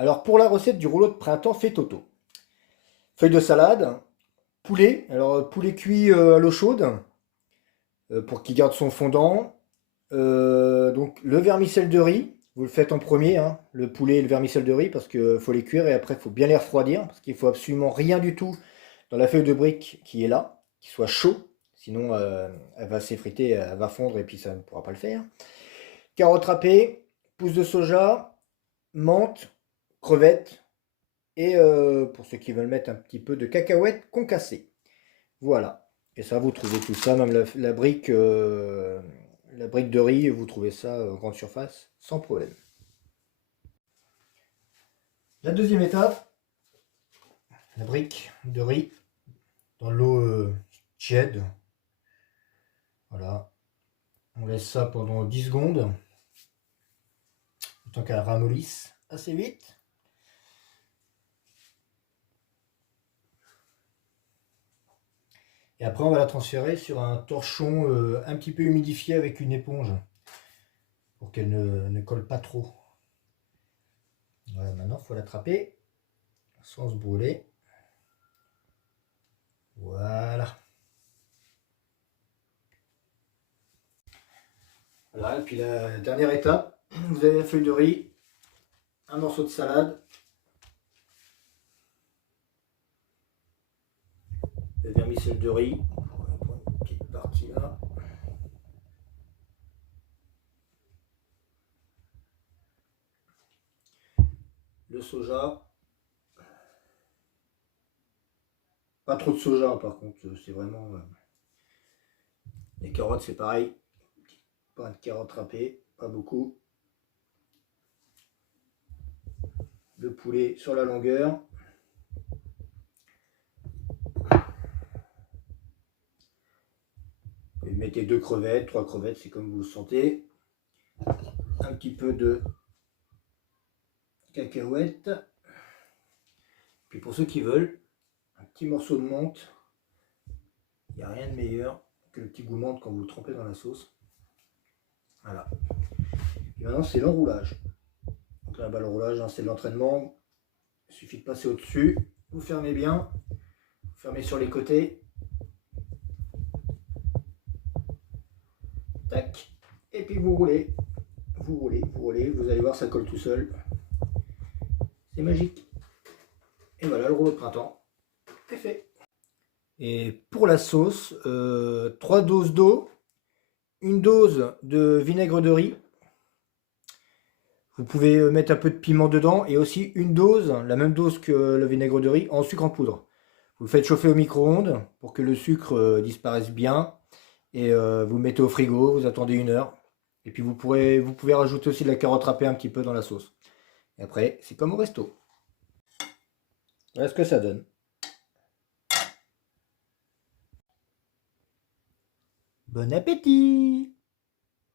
Alors pour la recette du rouleau de printemps fait Toto. Feuilles de salade, poulet, alors poulet cuit à l'eau chaude pour qu'il garde son fondant. Donc le vermicelle de riz, vous le faites en premier, hein, le poulet et le vermicelle de riz parce qu'il faut les cuire et après il faut bien les refroidir parce qu'il faut absolument rien du tout dans la feuille de brique qui est là, qui soit chaud, sinon elle va s'effriter, elle va fondre et puis ça ne pourra pas le faire. Carottes râpées, pousses de soja, menthe, crevettes et pour ceux qui veulent mettre un petit peu de cacahuètes concassées. Voilà. Et ça, vous trouvez tout ça, même la brique de riz, vous trouvez ça en grande surface sans problème. La deuxième étape, la brique de riz dans l'eau tiède. Voilà. On laisse ça pendant 10 secondes. Tant qu'elle ramollisse assez vite. Et après, on va la transférer sur un torchon un petit peu humidifié avec une éponge pour qu'elle ne colle pas trop. Voilà, maintenant, il faut l'attraper sans se brûler. Voilà. Voilà, et puis la dernière étape, vous avez la feuille de riz, un morceau de salade, le vermicelle de riz, pour une petite partie là. Le soja. Pas trop de soja par contre, c'est vraiment... Les carottes c'est pareil. Pas de carottes râpées, pas beaucoup. Le poulet sur la longueur. Vous mettez 2 crevettes, 3 crevettes, c'est comme vous le sentez. Un petit peu de cacahuètes. Puis pour ceux qui veulent, un petit morceau de menthe. Il n'y a rien de meilleur que le petit goût menthe quand vous le trempez dans la sauce. Voilà. Et maintenant c'est l'enroulage. Donc là, le roulage, hein, c'est de l'entraînement. Il suffit de passer au-dessus. Vous fermez bien. Vous fermez sur les côtés. Tac. Et puis vous roulez. Vous roulez, vous roulez. Vous allez voir, ça colle tout seul. C'est magique. Et voilà, le rouleau de printemps est fait. Et pour la sauce, 3 doses d'eau, une dose de vinaigre de riz. Vous pouvez mettre un peu de piment dedans et aussi une dose, la même dose que le vinaigre de riz, en sucre en poudre. Vous le faites chauffer au micro-ondes pour que le sucre disparaisse bien. Et vous le mettez au frigo, vous attendez 1 heure. Et puis vous pouvez rajouter aussi de la carotte râpée un petit peu dans la sauce. Et après, c'est comme au resto. Voilà ce que ça donne. Bon appétit!